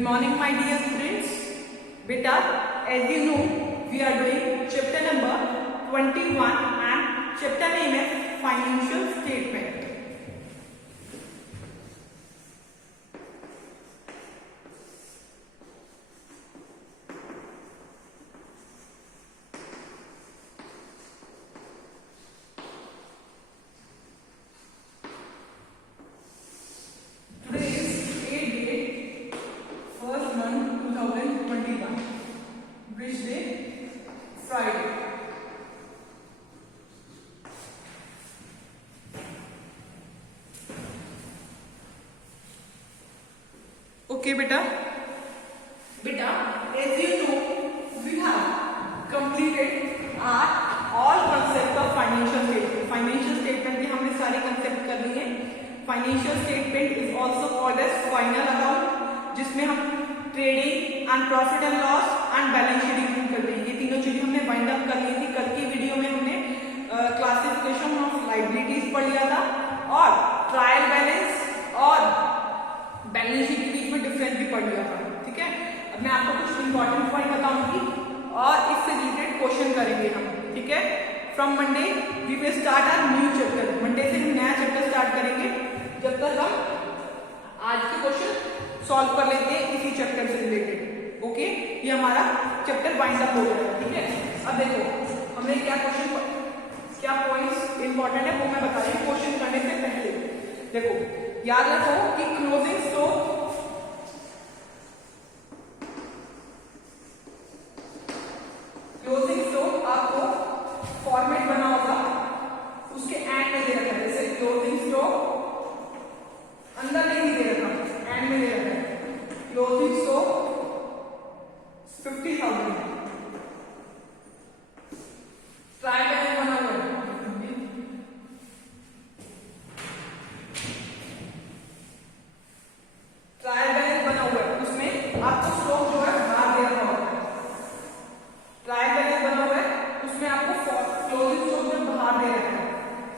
Good morning, my dear students. Beta, as you know, we are doing chapter number 21 and chapter name is Financial Statement. Okay, beta, as you know, we have completed our all concept of financial statement. Financial statement भी हमने सारे concept कर लिए हैं. Financial statement is also called as final account, जिसमें हम trading and profit and loss and balance sheet include कर देंगे. ये तीनों चीजें हमने wind up कर ली थी. कल की वीडियो में हमने classification of liabilities पढ़ लिया था और ट्रायल बैलेंस और बैलेंस शीट के बीच में डिफरेंस भी पढ़ लिया था. ठीक है, अब मैं आपको कुछ इंपॉर्टेंट पॉइंट बताऊंगी और इससे रिलेटेड क्वेश्चन करेंगे हम. ठीक है, from Monday we will start our new chapter. Monday से हम नया चैप्टर स्टार्ट करेंगे. जब तक हम आज के क्वेश्चन सॉल्व कर लेते हैं इसी चैप्टर से रिलेटेड. ओके, ये हमारा चैप्टर वाइंड अप हो जाएगा. ठीक है, अब देखो हमने क्या क्वेश्चन, क्या पॉइंट्स इंपॉर्टेंट है वो मैं बता रही हूँ. क्वेश्चन करने से पहले देखो, याद रखो कि क्लोजिंग स्टॉक आपको फॉर्मेट बना होगा, उसके एंड में दे रखा है. जैसे क्लोजिंग स्टॉक अंदर नहीं दे रखा, एंड में दे रखा है. क्लोजिंग स्टॉक 50,000 ट्रायल बैलेंस बना हुआ है. ट्रायल बैलेंस बना हुआ है, उसमें आपको स्टॉक जो है बाहर दे रखा होगा. ट्रायल बैलेंस बना हुआ है, उसमें आपको क्लोजिंग स्टॉक में बाहर दे रखा है.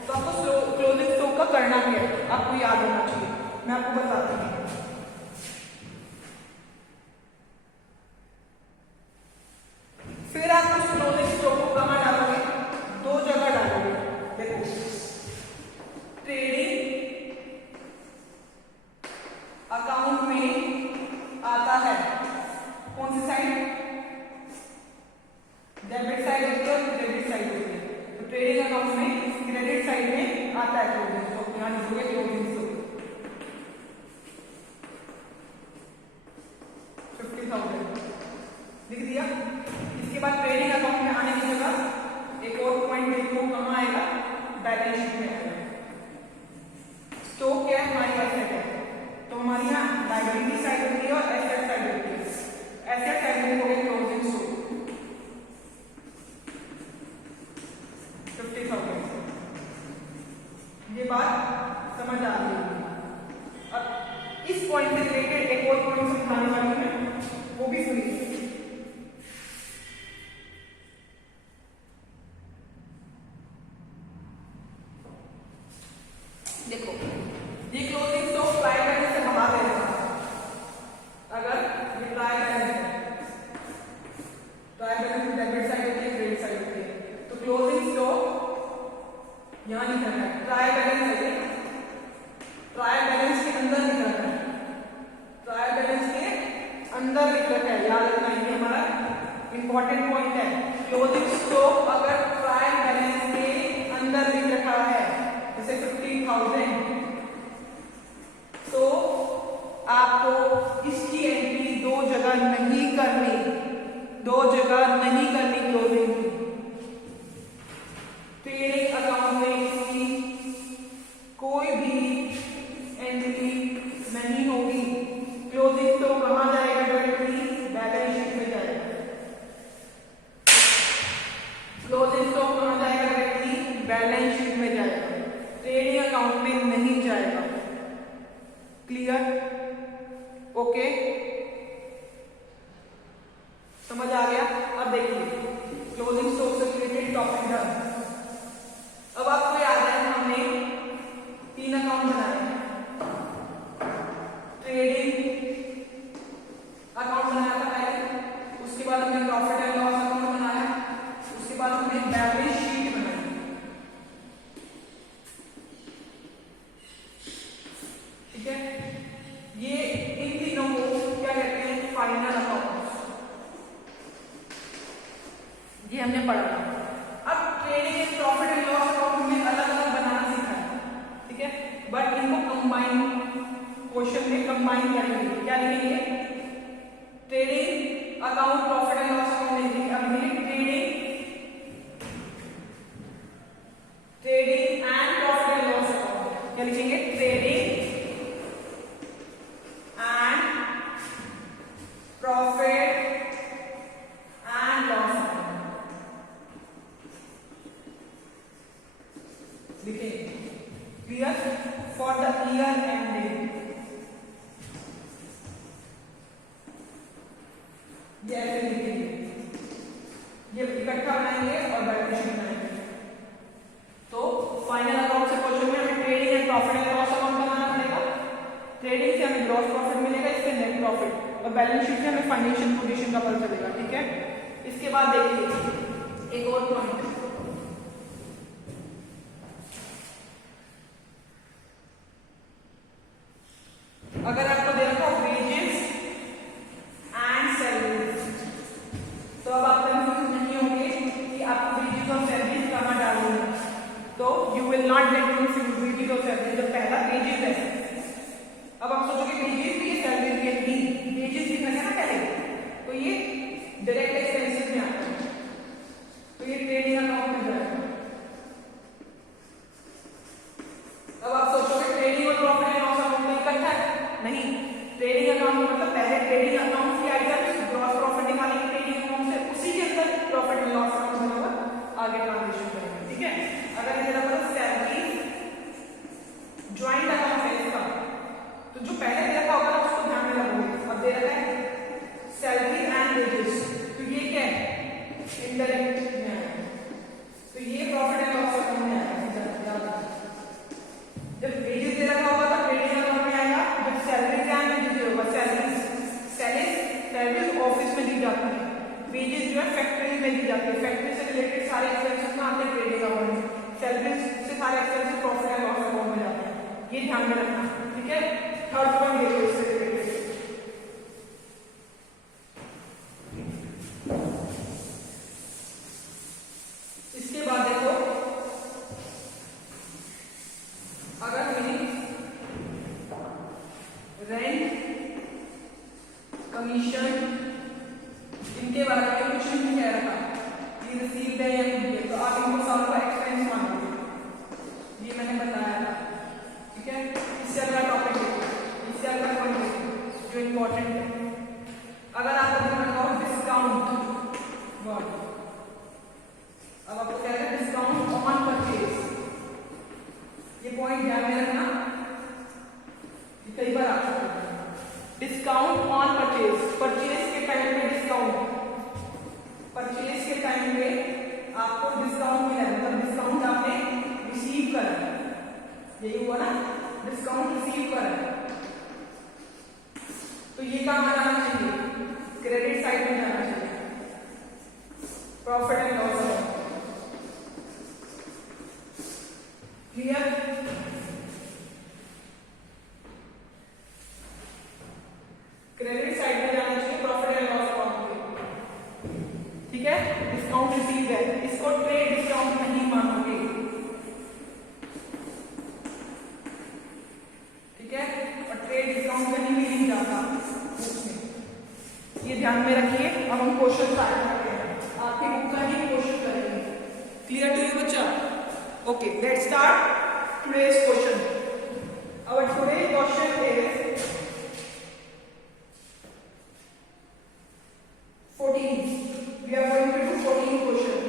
तो आपको क्लोजिंग स्टॉक का करना क्या है आपको याद होना चाहिए. मैं आपको बताती हूँ. फिर आप उस क्लोजिंग स्टॉक को कहाँ डालोगे? दो जगह डालोगे. देखो, ट्रेडिंग अकाउंट में आता है कौन सी साइड? डेबिट साइड होती है और क्रेडिट साइड होती है. तो ट्रेडिंग अकाउंट में क्रेडिट साइड में आता है क्लोजिंग स्टॉक. यहाँ लिखोगे क्लोजिंग स्टॉक 50,000 लिख दिया. इसके बाद ट्रेडिंग अकाउंट में आने की जगह एक और पॉइंट लिखो, कहाँ आएगा? बैलेंस शीट में आएगा. स्टॉक क्या है? हमारी एसेट है, तो हमारी यहाँ लायबिलिटी साइड होती है और एसेट साइड होती है. एसेट साइड में होगी क्लोजिंग स्टॉक 50,000. ये बात समझ आ रही है. अब इस पॉइंट से रिलेटेड एक और पॉइंट समझाने वाली हूं, वो भी सुनिए. देखो, ये क्लोजिंग स्टॉक ट्रायल बैलेंस से बाहर ले रहा है. अगर ये ट्रायल बैलेंस है, ट्रायल बैलेंस डेबिट साइड होती है, क्रेडिट साइड होती है. तो क्लोजिंग स्टॉक यहां लिख रखा है. ट्रायल बैलेंस है, ट्रायल बैलेंस के अंदर लिख रखा है. ट्रायल बैलेंस के अंदर लिख रखा है. याद रखना, ये हमारा इंपॉर्टेंट पॉइंट है. क्लोजिंग स्टॉक अगर ट्रायल बैलेंस के अंदर लिख रखा है जैसे 50,000, तो आपको इसकी एंट्री दो जगह नहीं करनी. दो जगह नहीं करनी क्लोजिंग की. ट्रेडिंग अकाउंट में इसकी कोई भी एंट्री नहीं होगी. क्लोजिंग तो कहां जाएगा? डायरेक्टली बैलेंस शीट में जाएगा. क्लोजिंग स्टॉक कहां जाएगा? डायरेक्टली बैलेंस शीट में जाएगा. ट्रेडिंग अकाउंट में नहीं जाएगा. क्लियर? ओके, समझ आ गया. अब देखिए, क्लोजिंग स्टॉक से रिलेटेड टॉपिक डन. अब आपको याद है हमने 3 अकाउंट बनाए. ट्रेडिंग क्वेश्चन में कंबाइन करेंगे। क्या लिखेंगे? Trading account, profit and loss account लिखेंगे। अब trading and profit and loss account क्या लिखेंगे? Trading and profit and loss account लिखेंगे। Clear? For the year ending ये ऐसे लिखेंगे, ये इकट्ठा बनाएंगे और बैलेंस शीट बनाएंगे। तो फाइनल अकाउंट से क्वेश्चन में हमें trading and profit and loss account बनाना पड़ेगा। ट्रेडिंग से हमें ग्रॉस प्रॉफिट मिलेगा, इससे नेट प्रॉफिट, और बैलेंस शीट से हमें फाइनेंशियल पोजीशन का पता चलेगा। ठीक है, इसके बाद देखिए एक और पॉइंट, अगर आपको दे रखा हो वेजेस एंड सैलरीज, तो अब आप कंफ्यूज नहीं होंगे कि आपको वेजेस और सैलरीज कहाँ डालनी है। तो you will not get confuse wages और सैलरीज। जब पहला वेजेस है, अब आप सोचोगे वेजेस भी है सैलरीज भी है, नहीं, वेजेस लिखना है ना पहले, तो ये डायरेक्ट एक्सपेंसेस में आता है, तो ये ट्रेडिंग अकाउंट में जाएगा। अब आप सोचोगे ट्रेडिंग और प्रॉफिट एंड लॉस अकाउंट में इकट्ठा है, नहीं, ट्रेडिंग अकाउंट में मतलब पहले ट्रेडिंग अकाउंट की आइटम ग्रॉस प्रॉफिट निकालेंगे ट्रेडिंग अकाउंट से, उसी के अंदर प्रॉफिट एंड लॉस अकाउंट बनेगा, आगे ट्रांजेक्शन करेंगे। ठीक है, अगर इधर पर सैलरी ज्वाइंट अकाउंट है इसका, तो जो पहले दे रखा होगा ना उसको ध्यान में रखोगे। अब दे रखा है सैलरी एंड वेजेस, तो ये क्या है? इनडायरेक्ट में आएगा, तो ये प्रॉफिट एंड लॉस अकाउंट में आएगा। जब वेजेस दे रखा होगा तो ट्रेडिंग अकाउंट में आएगा, जब सैलरी एंड वेजेस होगा, सैलरीज ऑफिस में दी जाती है, वेजेस जो है फैक्ट्री में दी जाती है, फैक्ट्री से रिलेटेड सारे एक्सपेंसेस में आते हैं ट्रेडिंग अकाउंट में, सैलरीज से सारे expenses profit and loss account में जाते हैं, ये ध्यान में रखना। ठीक है, थर्ड पॉइंट देखो इससे रिलेटेड, इसके बाद देखो अगर हमें रेंट, कमीशन, इनके बारे में कुछ नहीं कह रखा, ये रिसीव्ड है या नहीं है, तो आप इनको सालों का एक्सपेंस मानोगे, ये मैंने बताया था। ठीक है, इससे अगला टॉपिक देखो, इससे अगला पॉइंट देखो जो इम्पोर्टेंट है। अगर आपको देखना हो डिस्काउंट वर्ड, अब आपको क्या है डिस्काउंट ऑन परचेज, ये पॉइंट ध्यान में रखना, कई बार आ सकता है। डिस्काउंट ऑन परचेज, परचेज के टाइम में डिस्काउंट, परचेज के टाइम में आपको डिस्काउंट मिला है, मतलब डिस्काउंट आपने रिसीव करा, यही हुआ ना, डिस्काउंट रिसीव करा, तो ये काम आना चाहिए, क्रेडिट साइड में जाना चाहिए, profit and loss account. Clear? Credit side में जाना चाहिए प्रॉफिट एंड लॉस अकाउंट में। ठीक है, डिस्काउंट रिसीव है, इसको ट्रेड डिस्काउंट नहीं मानोगे। ठीक है, और ट्रेड डिस्काउंट कहीं भी नहीं जाता उसमें, ये ध्यान में रखिए। अब हम क्वेश्चन स्टार्ट करते हैं, आपके बुक का ही क्वेश्चन करेंगे। क्लियर टू यू बच्चा? Okay, let's start today's question. Our today's question is 14. We are going to do 14 questions.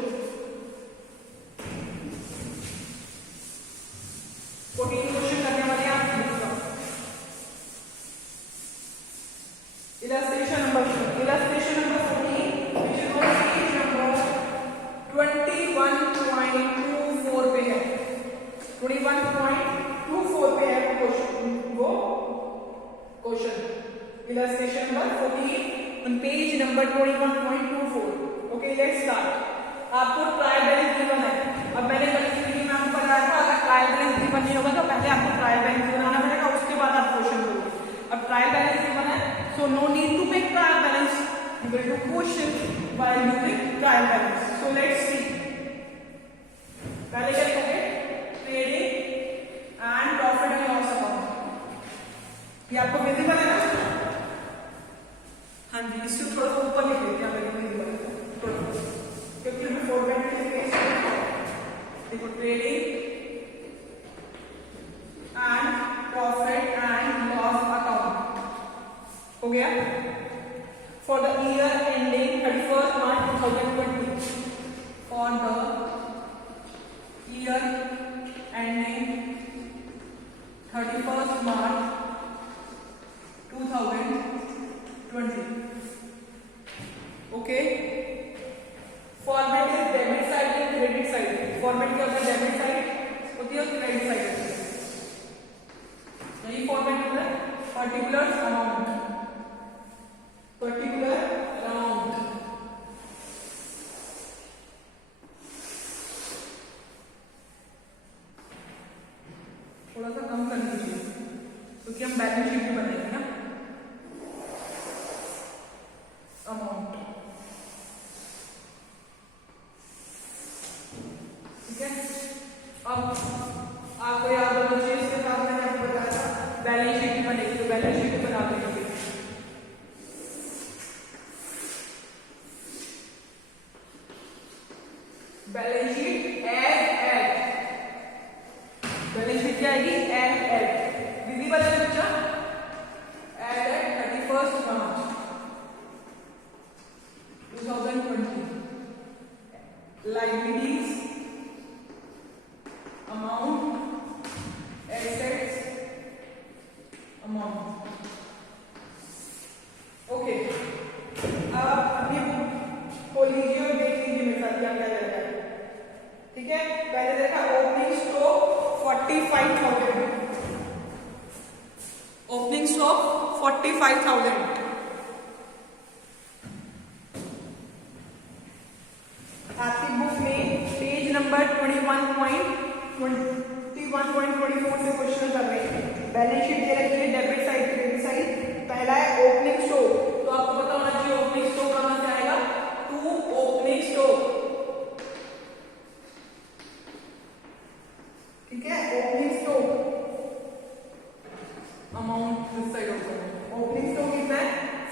14 question करने वाले हैं आप इसका। Illustration number 14, which is on page number 21.24 पे है, 21.24 पे है क्वेश्चन, वो question illustration number 14 on page number 21.24। Okay, let's start. आपको ट्रायल बैलेंस गिवन है। अब मैंने कल में आपको बताया था अगर ट्रायल बैलेंस गिवन नहीं होगा तो पहले आपको ट्रायल बैलेंस बनाना पड़ेगा, उसके बाद आप क्वेश्चन करोगे। अब ट्रायल बैलेंस गिवन है, so no need to make trial balance, you will do question while using trial balance. So let's see, पहले क्या लिखोगे? Trading and profit and loss account, ये 31st March 2020. Okay, format is debit side and credit side. Format क्या होता है? Debit side होती है और क्रेडिट साइड होती है. यही फॉर्मेट होता है. Particular amount, particular amount. थोड़ा सा कम कर लीजिए क्योंकि हम बैलेंस शीट भी बनाएंगे ना. अमाउंट, ठीक है. अब आपको याद होना चाहिए इसके साथ मैंने आपको बताया था बैलेंस शीट भी बनेगी, तो बैलेंस शीट भी बना देंगे. Balance sheet as at. Balance sheet क्या आएगी? As at. विजिबल है बच्चा? As at 31st March 2020. Liabilities, amount, assets, amount. Okay, अब अपनी बुक खोल लीजिए और देख लीजिए मेरे साथ क्या क्या दे रखा है. ठीक है, पहले देखा ओपनिंग स्टॉक 45,000. Opening stock 45,000. आपकी बुक में पेज नंबर 21.24 से क्वेश्चन कर रहे हैं. बैलेंस शीट दे रखी है, डेबिट साइड क्रेडिट साइड. पहला है ओपनिंग स्टॉक, तो आपको पता होना चाहिए ओपनिंग स्टॉक कहां से आएगा? To opening stock. ठीक है, opening stock amount this side होगा. ओपनिंग स्टॉक कितना है?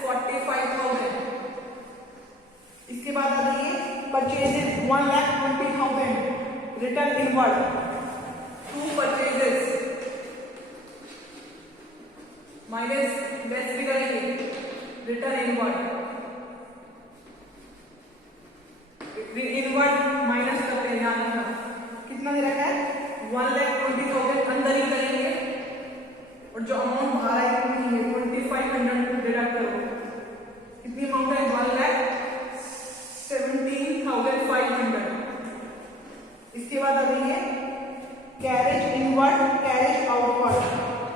45,000. इसके बाद आ जाइए purchases 1,20,000. Return inward. To purchases minus less भी करेंगे. रिटर्न इनवर्ड, इनवर्ड माइनस करते हैं. ध्यान रखना कितना दे रखा है? 1,20,000 अंदर ही करेंगे और जो अमाउंट बाहर है कितनी है? 2,500 डिडक्ट करो. कितनी अमाउंट है? 1,17,500. इसके बाद आ रही है carriage inward, carriage outward.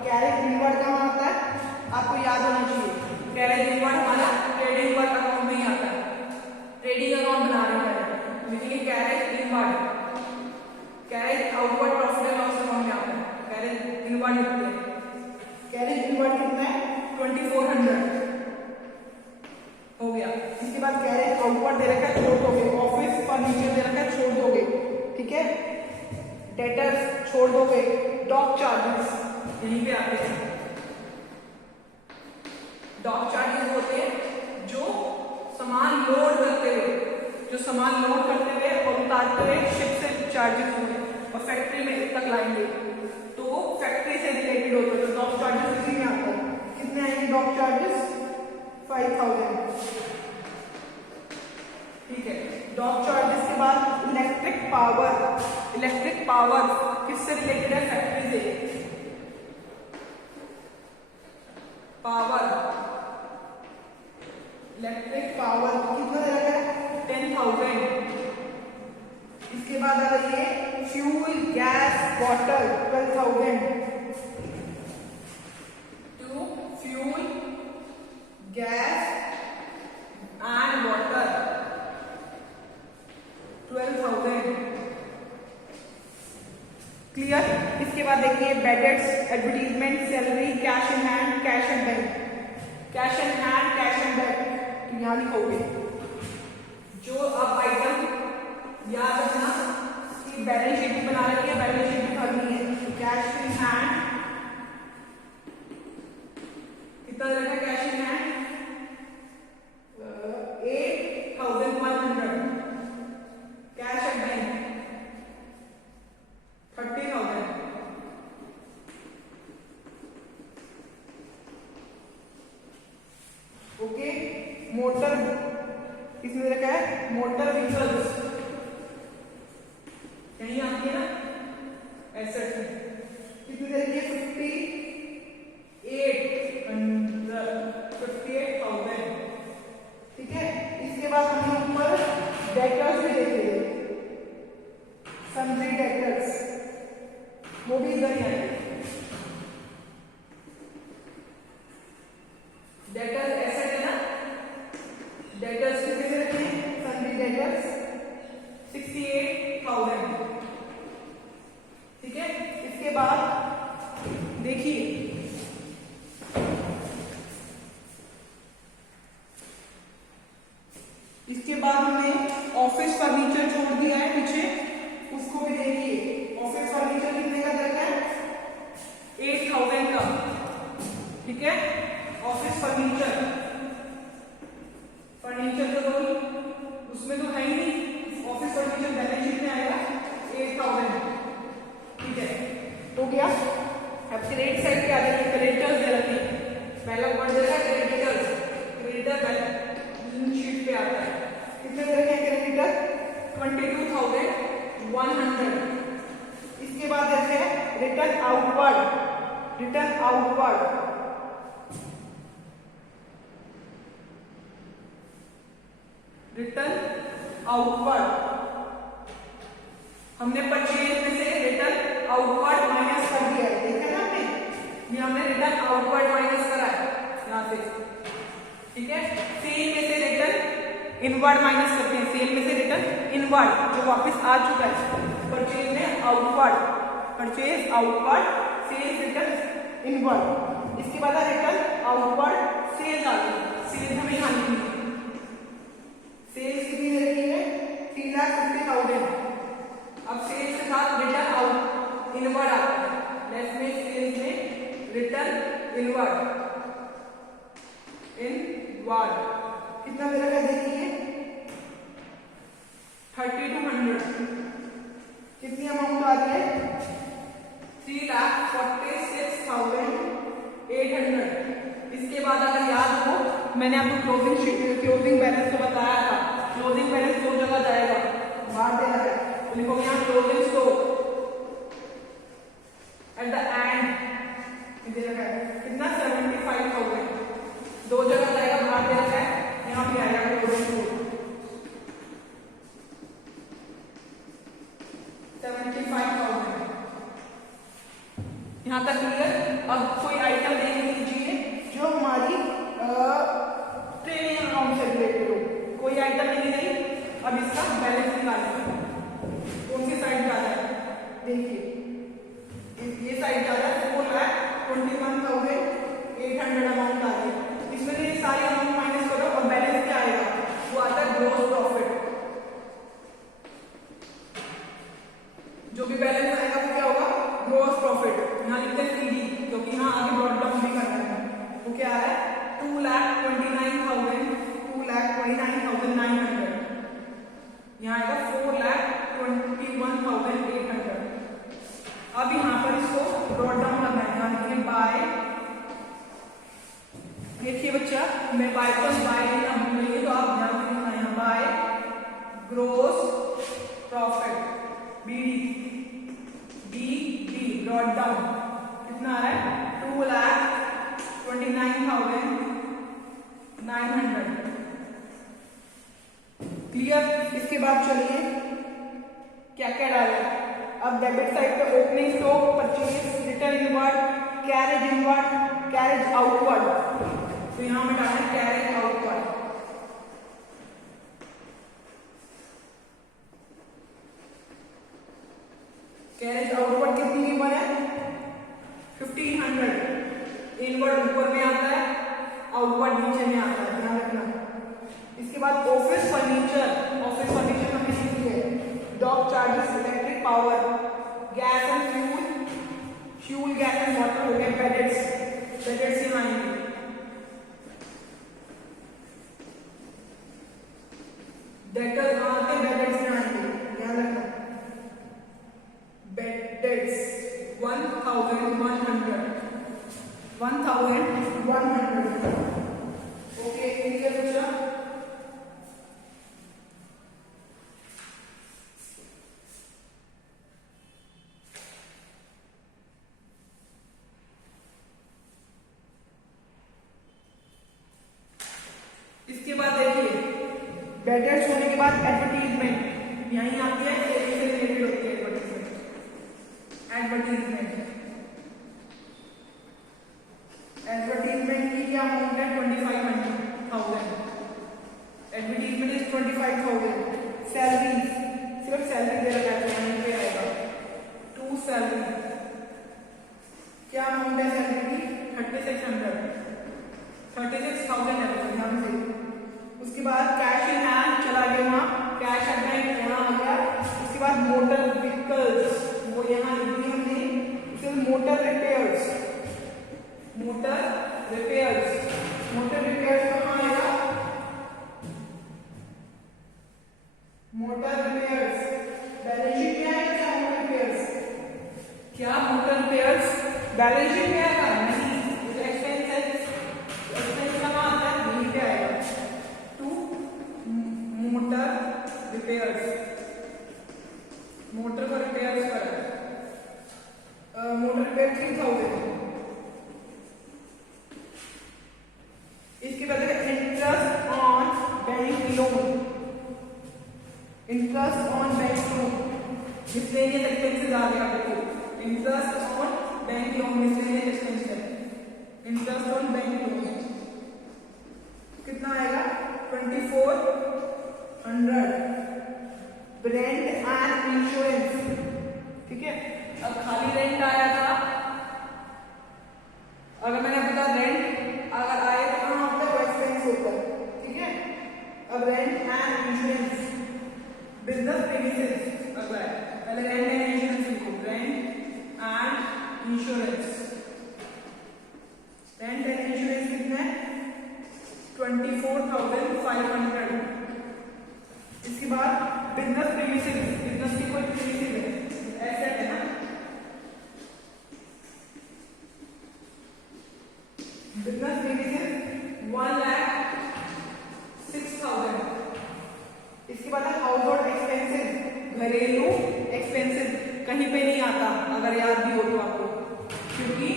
Carriage inward कहाँ आता है? आपको याद होना चाहिए. कैरेज इनवर्ड हमारा ट्रेडिंग वर्ड अकाउंट में ही आता है. ट्रेडिंग अकाउंट बना रहे हैं, लिखेंगे carriage inward. Carriage outward profit and loss account में आता है. कैरेज इनवर्ड लिखते हैं. कैरेज इनवर्ड कितना है? 2,400 हो गया. इसके बाद कैरेज आउटवर्ड दे रखा है, छोड़ दोगे. ऑफिस फर्नीचर दे रखा है, छोड़ दोगे. ठीक है, डेटर्स छोड़ दोगे. डॉक चार्जेस यहीं पे आते हैं. डॉक चार्जेस होते हैं जो सामान लोड करते हुए और उतारते हुए शिप से चार्जेस होंगे और फैक्ट्री में तक लाएंगे, तो वो फैक्ट्री से रिलेटेड होते हैं. तो डॉक चार्जेस इसी में आता है. कितने आएंगे डॉक चार्जेस? 5,000. ठीक है, डॉक चार्जेस के बाद इलेक्ट्रिक पावर. इलेक्ट्रिक पावर किससे रिलेटेड है? फैक्ट्री से. पावर, इलेक्ट्रिक पावर कितना दे रखा है? 10,000. इसके बाद आ रही है fuel, gas, water 12,000. To fuel, gas and water 12,000. Clear. इसके बाद देखिए bad debts, advertisement, salary, cash in hand, cash and bank. Cash in hand, cash and bank तो यहां लिखोगे. जो अब आइटम याद रखना कि बैलेंस शीट भी बना रखी है, बैलेंस शीट भी भरनी है. कैश इन हैंड कितना रखा है? Cash in hand 8,100. Cash at bank 30,000. Okay, motor इसमें रखा है. मोटर व्हीकल्स यही आती है ना एसेट में. कितनी दे रखी है? 50 है डेटर्स एसेट है ना, डेटर्स कितने रखे हैं, सन्नी डेटर्स 68,000, ठीक है। इसके बाद देखिए इसके बाद हमने ऑफिस फर्नीचर छोड़ दिया है पीछे, उसको भी देखिए। ऑफिस फर्नीचर कितने का दर है, 8,000 का, ठीक है। ऑफिस फर्नीचर तो उसमें तो है ही नहीं, ऑफिस फर्नीचर बैलेंस शीट में आएगा 8,000, ठीक है, हो गया। अब क्रेडिट साइड पे आ जाइए, क्रेडिटर्स दे रखे हैं, पहला वर्ड दे रखा है क्रेडिटर्स, क्रेडिटर बैलेंस शीट पे आता है, कितने दे रखे हैं क्रेडिटर, 22,100। इसके बाद देते हैं रिटर्न आउटवर्ड, रिटर्न आउटवर्ड हमने परचेज में से रिटर्न आउटवर्ड माइनस कर दिया है, देखा ना आपने, ये हमने रिटर्न आउटवर्ड माइनस करा है यहाँ से, ठीक है। सेल में से रिटर्न इनवर्ड माइनस करते हैं, सेल में से रिटर्न इनवर्ड जो वापस आ चुका है, परचेज में outward, purchase outward, sales return inward. इसके बाद रिटर्न आउटवर्ड सेल्स आ गई, सेल्स हमें यहाँ लिखनी है, सेल्स कितनी दे रही है, 3,50,000। अब सेल्स के साथ रिटर्न आउट इनवर्ड आता है, लेफ्ट में सेल्स में रिटर्न इनवर्ड कितना दे रखा है देखिए, 3200, कितनी अमाउंट आ रही है, 3,46,800। इसके बाद अगर याद हो मैंने आपको क्लोजिंग बैलेंस तो बताया था, क्लोजिंग बैलेंस दो जगह जाएगा, बाहर दे रखा है, लिखोगे यहाँ closing stock at the and they रखा है, कितना 75,000, दो जगह जाएगा, बाहर दे रखा है, यहाँ भी आएगा क्लोजिंग स्टॉक 75,000। यहाँ तक क्लियर। अब कोई आइटम देख लीजिए जो हमारी ट्रेनिंग अकाउंट से रिलेटेड हो, कोई आइटम नहीं गई, अब इसका बैलेंस निकालेंगे, कौन सी साइड ज्यादा है, देखिए ये साइड ज्यादा है, 4,21,800 अमाउंट आ रही है, इसमें से ये सारी अमाउंट माइनस करो और बैलेंस क्या आएगा, वो आता है ग्रॉस प्रॉफिट, जो भी बैलेंस आएगा वो क्या होगा, ग्रॉस प्रॉफिट। यहाँ लिखते हैं सीडी क्योंकि यहाँ आगे ब्रॉड डाउन भी करना है, वो क्या है 2,29,900, यहाँ आएगा 4,21,800। अब यहाँ पर इसको ब्रॉड डाउन करना है, यहाँ लिखिए बाय, देखिए बच्चा मैं बाय पर बाय लेना भूल गई तो आप ध्यान से लिखना है, by gross profit BD brought down कितना आ रहा है, 2,29,900, क्लियर। इसके बाद चलिए क्या क्या डाला, अब डेबिट साइड पे opening stock, purchase, return inward, carriage inward, carriage outward, तो यहां में डालना है कैरेज आउटवर्ड, कैरेज आउटवर्ड कितनी कीमत है, 1,500, इनवर्ड ऊपर में आता है, आउटवर्ड नीचे में आता है, ध्यान रखना। इसके बाद ऑफिस फर्नीचर हमने सीखी है, dock charges, electric power, gas and fuel gas and water हो गए, बेडेट्स यहाँ आएंगे, डेटर्स कहाँ आते हैं, बेडेट्स में आएंगे, ध्यान रखना, बेडेट्स 1,100, ओके क्लियर बच्चा। इसके बाद देखिए बेडेट्स होने के बाद एडवर्टीजमेंट यहीं आती है, से रिलेटेड होती है एडवर्टीजमेंट, क्या अमाउंट है सैलरी की? 36,000 है, ध्यान से। उसके बाद कैश इन हैंड चला गया वहाँ, कैश एट बैंक यहाँ आ गया। उसके बाद मोटर व्हीकल्स, वो यहाँ लिख दी हमने। उसके बाद motor repairs, motor repairs, motor repairs कहाँ आएगा? मोटर रिपेयर्स बैलेंस शीट में आएगा क्या? मोटर रिपेयर्स, क्या मोटर रिपेयर्स बैलेंस शीट में आएगा? नहीं, एक्सपेंस है। एक्सपेंस कहाँ आता है? यहीं पे आएगा, टू मोटर रिपेयर्स, मोटर को रिपेयर्स कर, मोटर रिपेयर 3,000। इसके बाद interest on bank loan, interest on bank loan, miscellaneous expenses आ गया आपको। Interest on bank loan miscellaneous expenses, interest on bank loan कितना आएगा? 2400। रेंट एंड इंश्योरेंस, ठीक है। अब खाली रेंट आया था, अगर मैंने बता रेंट अगर आए तो कहाँ होता है? वो एक्सपेंस होता है, ठीक है। अब rent and insurance business premises अगर है, पहले रेंट एंड इंश्योरेंस लिखो, rent and insurance. Rent and insurance कितना है? 24,500। इसके बाद बिजनेस प्रीमिसेस, बिजनेस की कोई प्रीमिसेस है, एसेट है ना, बिजनेस प्रीमिसेस 1,06,000। इसके बाद है हाउस होल्ड एक्सपेंसेस, घरेलू एक्सपेंसेस, कहीं पे नहीं आता अगर याद भी हो तो आपको, क्योंकि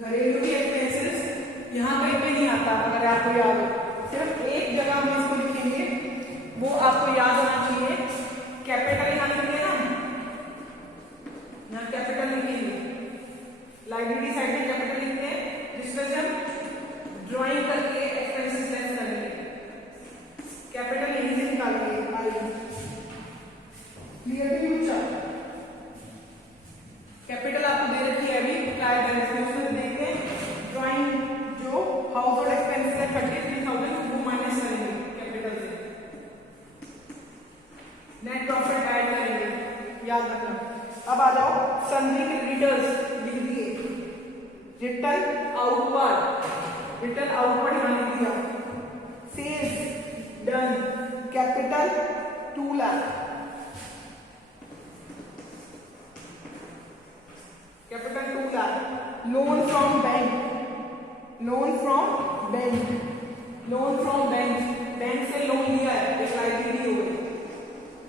घरेलू की एक्सपेंसेस यहाँ कहीं पे नहीं आता अगर आपको याद हो। सिर्फ एक जगह हम इसको लिखेंगे, वो आपको याद होना चाहिए। कैपिटल यहाँ लिखेंगे ना, यहाँ कैपिटल लिखेंगे, लाइब्रेरी साइड में कैपिटल लिखते हैं, जिसमें से हम ड्राइंग करके एक्सपेंसेस लेस करेंगे। कैपिटल यहीं से निकालेंगे, I clear to you? Capital आपको दे रखी है अभी, ट्राई बैलेंस में उसमें देखते हैं ड्राइंग जो हाउस होल्ड एक्सपेंसेस है 33,000 वो माइनस करेंगे कैपिटल से, नेट प्रॉफिट ऐड करेंगे, याद रखना। अब आ जाओ सन्नी क्रेडिटर्स लिख दिए, रिटर्न आउटवर्ड, रिटर्न आउटवर्ड यहाँ लिख दिया, sales done, capital 2 lakh, capital 2 lakh. Loan from bank, loan from bank, loan from bank, bank से लोन लिया है, एक लाइबिलिटी हो गई,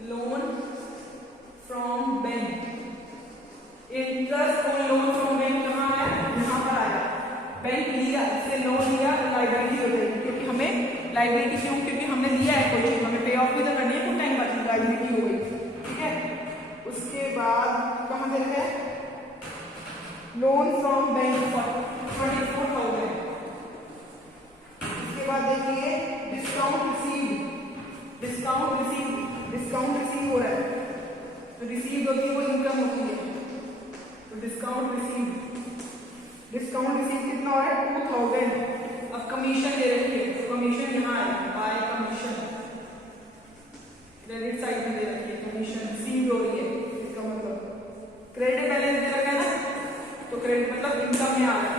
loan from bank. Interest on loan from bank कहाँ है? यहाँ पर आया, बैंक लिया, इससे लोन लिया, लाइबिलिटी हो गई, क्योंकि हमें लाइबिलिटी क्यों? क्योंकि हमने लिया है कोई चीज, हमें पे ऑफ भी तो करनी है, कुछ टाइम बाद लाइबिलिटी हो गई, ठीक है। उसके बाद कहाँ दे रहे हैं? Loan from bank for 24,000। इसके बाद देखिए discount receive, discount receive, discount receive हो रहा है, तो रिसीव होती है वो इनकम होती है, तो डिस्काउंट रिसीव, डिस्काउंट रिसीव कितना हो रहा है? 2,000। अब कमीशन दे रखी है, तो कमीशन यहाँ है, बाय कमीशन, क्रेडिट साइड में दे रखी है, कमीशन रिसीव हो रही है, इसका मतलब क्रेडिट बैलेंस दे रखा है ना, तो क्रेडिट मतलब इनकम में आ रहा है।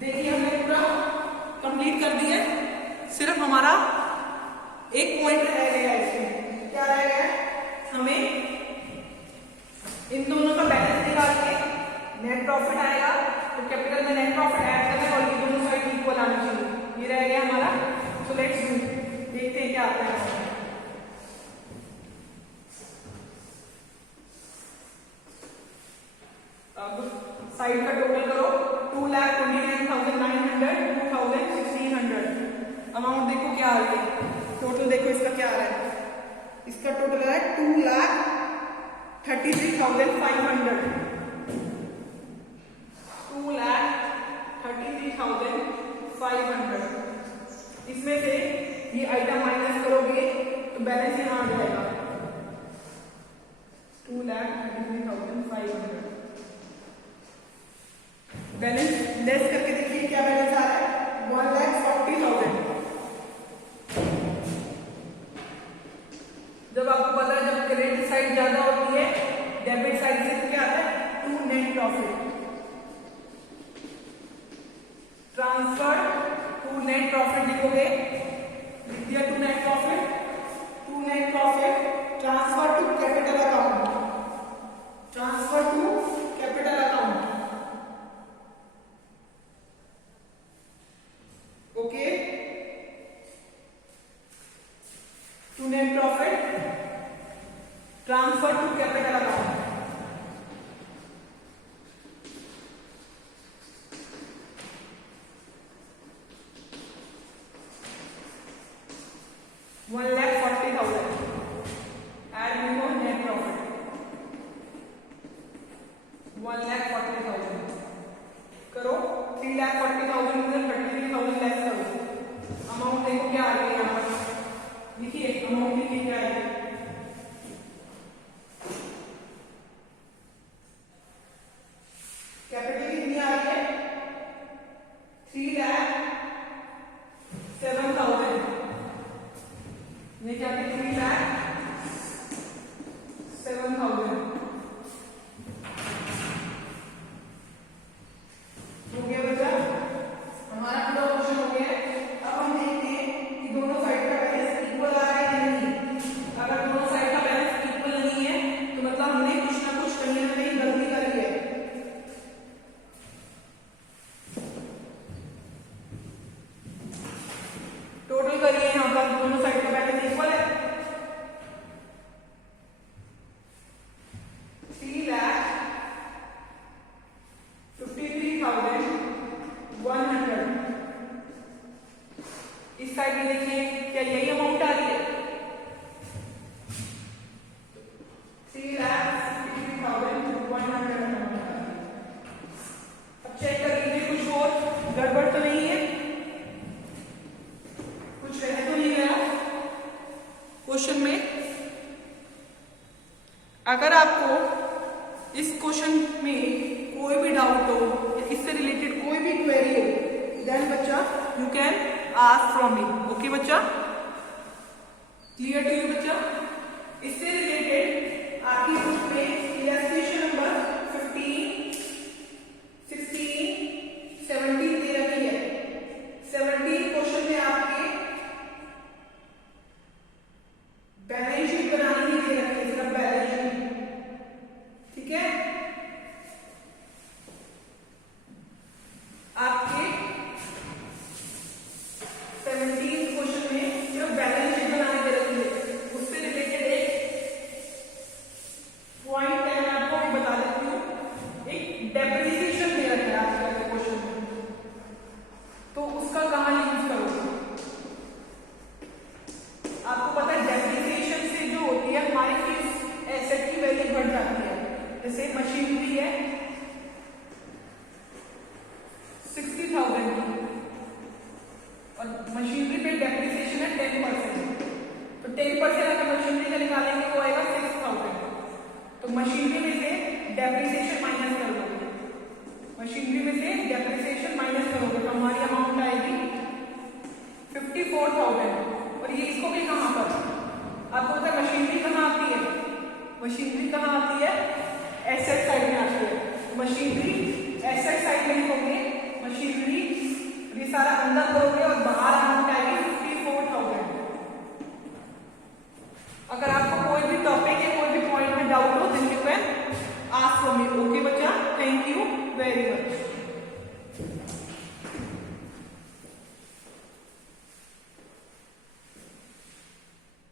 देखिए हमने पूरा कंप्लीट कर दिया, सिर्फ हमारा एक पॉइंट रह गया है, इसमें क्या रह गया है? हमें इन दोनों का बैलेंस निकाल के नेट प्रॉफिट आएगा, तो कैपिटल में नेट प्रॉफिट ऐड करना और ये दोनों साइड इक्वल आनी चाहिए, ये रह गया हमारा। सो लेट्स डू, देखते हैं क्या आता है। अब साइड का टोटल करो, 2,29,900, 2,000, 1,600। अमाउंट देखो क्या आ रही है, टोटल देखो इसका क्या आ रहा है, इसका टोटल है 2,33,500, 2,33,500। इसमें से ये आइटम माइनस करोगे तो बैलेंस यहाँ आ जाएगा 2,33,500। बैलेंस लेस करके देखिए क्या बैलेंस आ रहा है, 1,40,000। जब आपको पता है जब क्रेडिट साइड ज्यादा होती है डेबिट साइड से, तो क्या आता है, to net profit. Transfer to net profit लिखोगे, लिख दिया to net profit, to net profit transfer to capital account, transfer to capital account. Okay, to net profit transfer to capital account. करो 3,40,000 में 33,000 लेस करो। अमाउंट देखो क्या आ रही है यहाँ पर, लिखिए अमाउंट लिखिए क्या है, कैपिटल कितनी आ रही है, 3,07,000। ये क्या है, 3,07,000 हो गया बच्चा, हमारा पूरा क्वेश्चन हो गया। अब हम देखते हैं कि दोनों साइड का बैलेंस इक्वल आ रहा है या नहीं। अगर दोनों साइड का बैलेंस इक्वल नहीं है तो मतलब हमने कुछ ना कुछ कहीं ना कहीं गलती करी है। टोटल करिए, यहाँ पर दोनों साइड का बैलेंस इक्वल है, 3,53,100। इस साइड में देखिए क्या यही अमाउंट आ रही है, 3,53,100 अमाउंट आ रही है। अब चेक कर लीजिए कुछ और गड़बड़ तो नहीं है, कुछ रह तो नहीं गया क्वेश्चन में। अगर आपको इस क्वेश्चन में कोई भी डाउट हो, इससे रिलेटेड कोई भी क्वेरी हो, देन बच्चा you can ask from me. Okay बच्चा, क्लियर टू यू बच्चा। इससे रिलेटेड आपकी बुक में इलस्ट्रेशन नंबर 15, 16, 17 दे रखी है। 17 क्वेश्चन में आपके बैलेंस शीट बनानी नहीं दे रखी है, सिर्फ बैलेंस शीट, ठीक है। आपके 17 क्वेश्चन में सिर्फ बैलेंस शीट बनाने दे रखी है। उससे रिलेटेड एक पॉइंट है, मैं आपको भी बता देती हूँ। एक डेप्रिसिएशन दे रखा है आपके क्वेश्चन में, तो उसका कहाँ यूज करोगे। आपको पता है डेप्रिसिएशन से जो होती है हमारी किस एसेट की वैल्यू बढ़ जाती है। जैसे मशीनरी है 60,000 की और मशीनरी पे डेप्रिसिएशन है 10%, तो 10% अगर मशीनरी का निकालेंगे वो आएगा 6,000। तो मशीनरी में से डेप्रिसिएशन माइनस कर दोगे, मशीनरी में से डेप्रिसिएशन माइनस करोगे तो हमारी अमाउंट आएगी 54,000। और ये इसको भी कहाँ पर, आपको पता है मशीनरी कहाँ आती है, मशीनरी कहाँ आती है, एसेट साइड में आती है। मशीनरी एसेट साइड में लिखोगे, मशीनरी ये सारा अंदर करोगे और बाहर अमाउंट आएगी 54,000। अगर आपको कोई भी टॉपिक या कोई भी पॉइंट में डाउट हो, then you can ask from me. Okay बच्चा, थैंक यू वेरी मच।